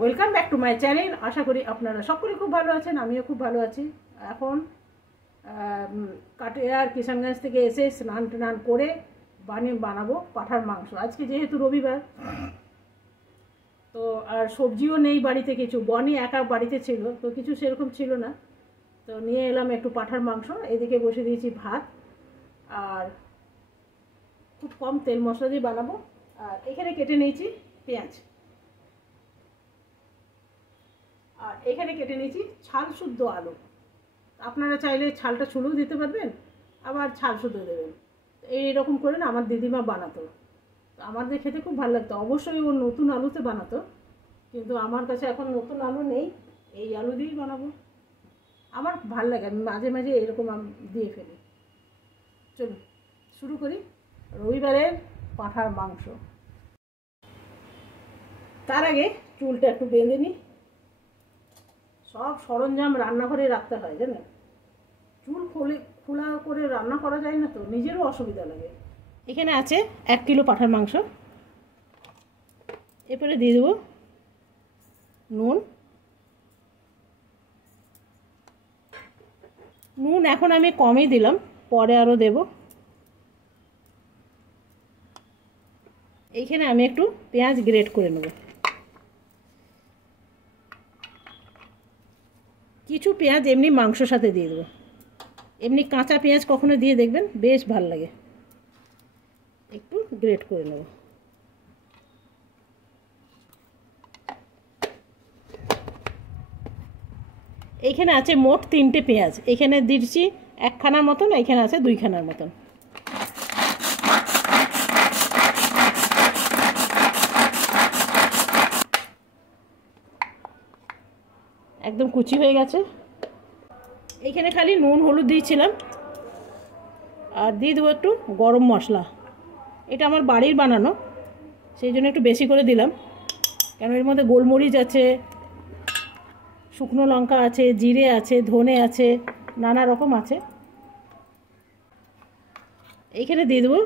Welcome back to my channel. আশা করি আপনারা সকলে খুব ভালো আছেন, আমিও খুব ভালো আছি। এখন কাটিয়ার কিষানগঞ্জ থেকে এসে স্নান টান করে বানাবো পাঁঠার মাংস। আজকে যেহেতু রবিবার, তো আর সবজিও নেই বাড়িতে, কিছু বনি একা বাড়িতে ছিল, তো কিছু সেরকম ছিল না, তো নিয়ে এলাম একটু পাঁঠার মাংস। এদিকে বসে দিয়েছি ভাত, আর খুব কম তেল মশলা দিয়ে বানাবো। আর এখানে কেটে নিয়েছি পেঁয়াজ, আর এখানে কেটে নিয়েছি ছাল শুদ্ধ আলু। আপনারা চাইলে ছালটা ছুলেও দিতে পারবেন, আবার ছাল শুদ্ধ দেবেন। এইরকম করে না আমার দিদিমা বানাতো, আমাদের খেতে খুব ভালো লাগতো। অবশ্যই ও নতুন আলুতে বানাতো, কিন্তু আমার কাছে এখন নতুন আলু নেই, এই আলু দিয়েই বানাবো। আমার ভাল লাগে, আমি মাঝে মাঝে এরকম দিয়ে ফেলি। চলুন শুরু করি রবিবারের পাঁঠার মাংস। তার আগে চুলটা একটু বেঁধে নিই। সব সরঞ্জাম রান্নাঘরে রাখতে হয়, জানেন। চুল খোলা করে রান্না করা যায় না, তো নিজেরও অসুবিধা লাগে। এখানে আছে 1 কিলো পাঁঠার মাংস। এরপরে দিয়ে দেবো নুন এখন আমি কমই দিলাম, পরে আরও দেব। এইখানে আমি একটু পেঁয়াজ গ্রেট করে নেব। কিছু পেঁয়াজ এমনি মাংসর সাথে দিয়ে দেবো, এমনি কাঁচা পেঁয়াজ কখনো দিয়ে দেখবেন, বেশ ভাল লাগে। একটু গ্রেট করে নেব। এইখানে আছে মোট 3টে পেঁয়াজ, এখানে দিচ্ছি 1খানার মতন, এখানে আছে 2খানার মতন। একদম কুচি হয়ে গেছে। এইখানে খালি নুন হলুদ দিয়েছিলাম, আর দিয়ে দেবো একটু গরম মশলা। এটা আমার বাড়ির বানানো, সেই জন্য একটু বেশি করে দিলাম, কেন এর মধ্যে গোলমরিচ আছে, শুকনো লঙ্কা আছে, জিরে আছে, ধনে আছে, নানা রকম আছে। এইখানে দিয়ে দেবো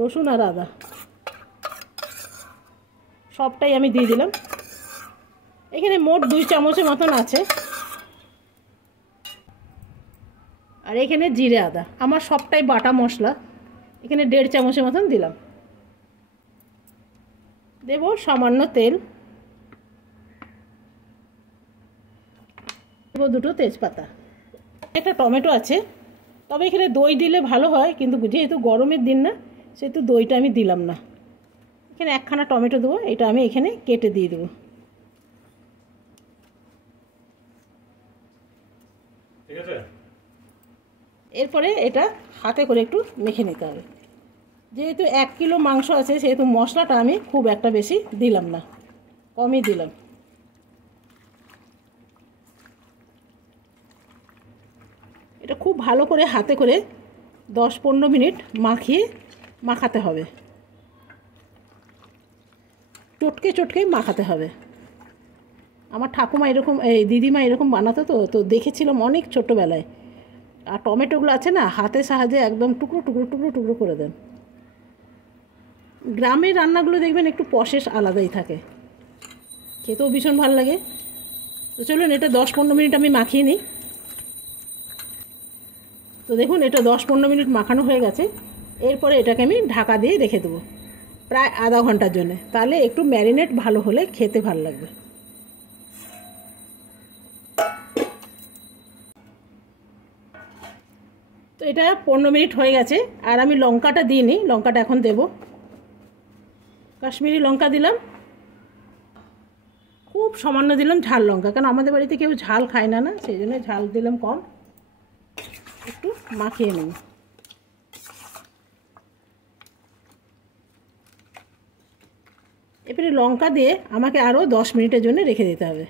রসুন আর আদা, সবটাই আমি দিয়ে দিলাম। এখানে মোট 2 চামচের মতন আছে। আর এখানে জিরে আদা আমার সবটাই বাটা মশলা, এখানে 1.5 চামচের মতন দিলাম। দেব সামান্য তেল, দেব 2টো তেজপাতা, একটা টমেটো আছে। তবে এখানে দই দিলে ভালো হয়, কিন্তু যেহেতু গরমের দিন না, সেহেতু দইটা আমি দিলাম না। এখানে 1খানা টমেটো দেবো, এটা আমি এখানে কেটে দিয়ে দেবো। ঠিক আছে। এরপরে এটা হাতে করে একটু মেখে নিতে হবে। যেহেতু 1 কিলো মাংস আছে, সেহেতু মশলাটা আমি খুব একটা বেশি দিলাম না, কমই দিলাম। এটা খুব ভালো করে হাতে করে 10-15 মিনিট মাখাতে হবে, চটকে মাখাতে হবে। আমার ঠাকুমা এরকম, দিদিমা এরকম বানাতো, তো দেখেছিলাম অনেক ছোটোবেলায়। আর টমেটোগুলো আছে না, হাতের সাহায্যে একদম টুকরো করে দেন। গ্রামের রান্নাগুলো দেখবেন একটু প্রসেস আলাদাই থাকে, খেতেও ভীষণ ভালো লাগে। তো চলুন এটা 10-15 মিনিট আমি মাখিয়ে নিই। তো দেখুন এটা 10-15 মিনিট মাখানো হয়ে গেছে। এরপরে এটাকে আমি ঢাকা দিয়ে রেখে দেবো প্রায় আধা ঘন্টার জন্য, তাহলে একটু ম্যারিনেট ভালো হলে খেতে ভালো লাগবে। তো এটা 15 মিনিট হয়ে গেছে, আর আমি লঙ্কাটা দিইনি, লঙ্কাটা এখন দেব। কাশ্মীরি লঙ্কা দিলাম, খুব সামান্য দিলাম ঝাল লঙ্কা, কারণ আমাদের বাড়িতে কেউ ঝাল খায় না, সেই জন্য ঝাল দিলাম কম। একটু মাখিয়ে নেব। এবারে লঙ্কা দিয়ে আমাকে আরও 10 মিনিটের জন্য রেখে দিতে হবে।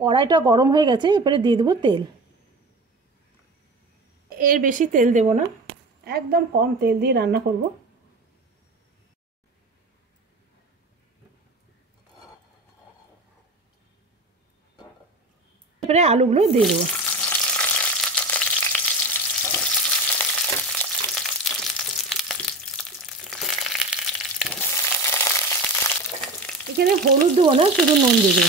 কড়াইটা গরম হয়ে গেছে, এবারে দিয়ে দেবো তেল। এর বেশি তেল দেব না, একদম কম তেল দিয়ে রান্না করব। এবারে আলুগুলো দিয়ে দেবো। এখানে হলুদ দেবো না, শুধু নুন দেবো।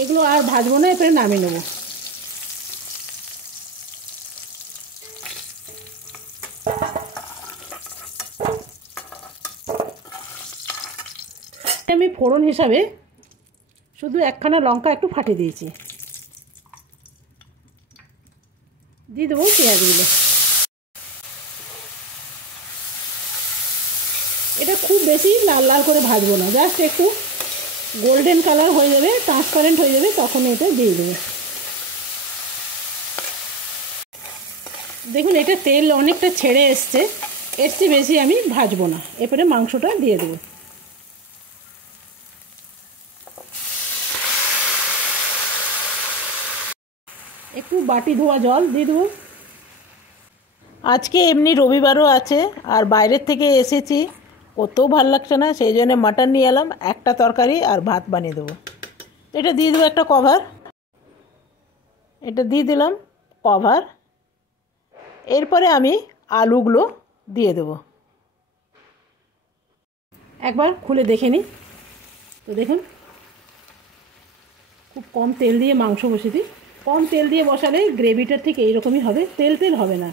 এগুলো আর ভাজবো না, এরপরে নামিয়ে নেবো। আমি ফোড়ন হিসাবে শুধু একখানা লঙ্কা একটু ফাটিয়ে দিয়েছি, দিয়ে দেবো পেঁয়াজগুলো। এটা খুব বেশি লাল লাল করে ভাজবো না, জাস্ট একটু গোল্ডেন কালার হয়ে যাবে, ট্রান্সপারেন্ট হয়ে যাবে, তখন এটা দিয়ে দেবে। দেখুন এটা তেল অনেকটা ছেড়ে এসছে, এর চেয়ে বেশি আমি ভাজবো না। এরপরে মাংসটা দিয়ে দেবো। একটু বাটি ধোয়া জল দিয়ে দেবো। আজকে এমনি রবিবারও আছে, আর বাইরের থেকে এসেছি, কতও ভালো লাগছে না, সেই জন্য মাটন নিয়ে এলাম, একটা তরকারি আর ভাত বানিয়ে দেবো। এটা দিয়ে দেবো একটা কভার, এটা দিয়ে দিলাম কভার। এরপরে আমি আলুগুলো দিয়ে দেবো। একবার খুলে দেখে নিই। তো দেখুন খুব কম তেল দিয়ে মাংস বসিয়ে দিই। কম তেল দিয়ে বসালে গ্রেভিটার ঠিক এইরকমই হবে, তেল তেল হবে না,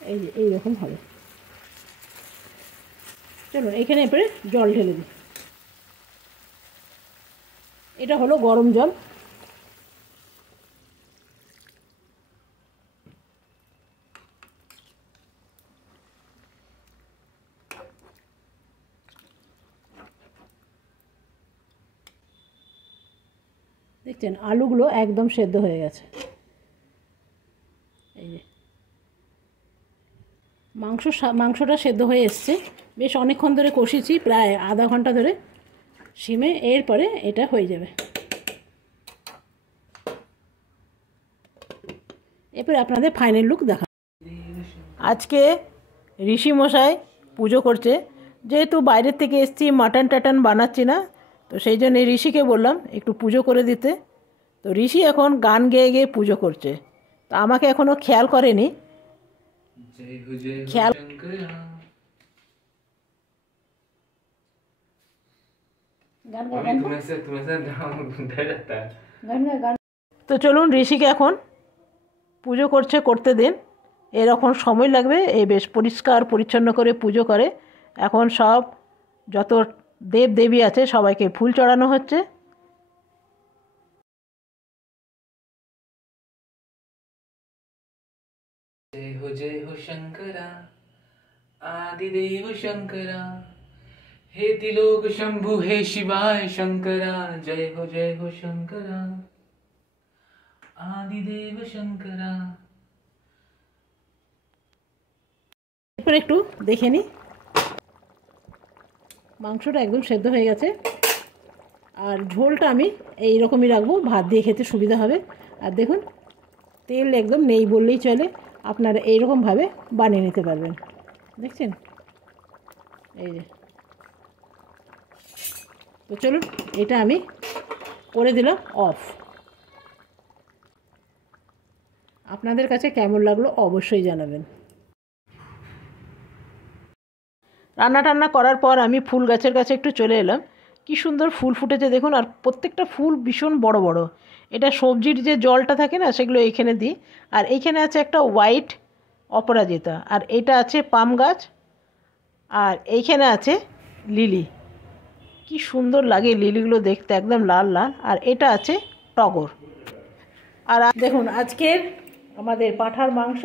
এই যে এইরকম হবে। চলো এখানে এরপরে জল ঢেলে দিই। এটা হলো গরম জল। দেখছেন আলুগুলো একদম সেদ্ধ হয়ে গেছে। এই যে মাংসটা সেদ্ধ হয়ে এসছে, বেশ অনেকক্ষণ ধরে কষিয়েছি, প্রায় আধা ঘন্টা ধরে সিমে। এরপরে এটা হয়ে যাবে। এরপরে আপনাদের ফাইনাল লুক দেখা। আজকে ঋষি মশাই পুজো করছে, যেহেতু বাইরের থেকে এসছি, মাটন টাটন বানাচ্ছি না, তো সেই জন্য ঋষিকে বললাম একটু পুজো করে দিতে। তো ঋষি এখন গান গেয়ে গেয়ে পুজো করছে, তো আমাকে এখনও খেয়াল করেনি। খেয়াল তো চলুন ঋষিকে এখন পুজো করতে দিন। এরকম সময় লাগবে, এই বেশ পরিষ্কার পরিচ্ছন্ন করে পুজো করে। এখন সব যত দেব দেবী আছে সবাইকে ফুল চড়ানো হচ্ছে। जय हो शंकरा आदिदेव शंकरा हे त्रिलोक शंभु हे शिवाय शंकरा जय हो शंकरा आदिदेव शंकरा। এরপর একটু দেখে নিই, মাংসটা একদম সেদ্ধ হয়ে গেছে। আর ঝোলটা আমি এই রকমই রাখবো, ভাত দিয়ে খেতে সুবিধা হবে। আর দেখুন তেল একদম নেই বললেই চলে, আপনারা এইরকমভাবে বানিয়ে নিতে পারবেন। দেখছেন এই যে। তো চলুন এটা আমি করে দিলাম অফ। আপনাদের কাছে কেমন লাগলো অবশ্যই জানাবেন। রান্না টান্না করার পর আমি ফুল গাছের কাছে একটু চলে এলাম। কি সুন্দর ফুল ফুটেছে দেখুন, আর প্রত্যেকটা ফুল ভীষণ বড় বড়। এটা সবজির যে জলটা থাকে না, সেগুলো এইখানে দিই। আর এইখানে আছে একটা হোয়াইট অপরাজিতা, আর এটা আছে পাম গাছ, আর এইখানে আছে লিলি। কি সুন্দর লাগে লিলিগুলো দেখতে, একদম লাল লাল। আর এটা আছে টগর। আর দেখুন আজকের আমাদের পাঁঠার মাংস,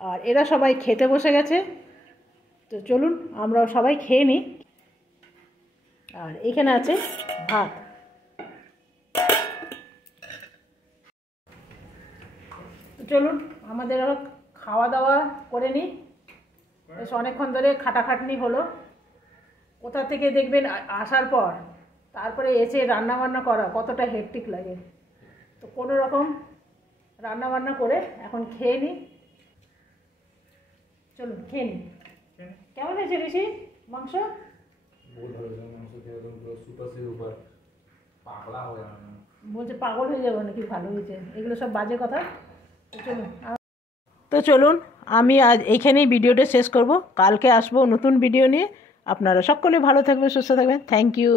আর এরা সবাই খেতে বসে গেছে। তো চলুন আমরাও সবাই খেয়ে নিই। আর এখানে আছে ভাত। চলুন আমাদের আবার খাওয়া দাওয়া করে নিই। বেশ অনেকক্ষণ ধরে খাটাখাটনি হলো। কোথা থেকে দেখবেন আসার পর তারপরে এসে রান্না বান্না করা কতটা হেক্টিক লাগে। তো কোনো রকম রান্না বান্না করে এখন খেয়ে নিই। চলুন খেয়ে নিই। কেমন হয়েছে ঋষি? মাংস बहुत ভালো ছিল মাংস খেয়ে একদম পুরো সুপার সে উপর পাগলা হয়ে গেলাম বলছে পাগল হয়ে যাবো নাকি, ভালো হয়েছে, এগুলো সব বাজে কথা। তো চলুন আমি আজ এইখানেই ভিডিওটা শেষ করব, কালকে আসবো নতুন ভিডিও নিয়ে। আপনারা সকলে ভালো থাকবেন, সুস্থ থাকবেন। Thank you.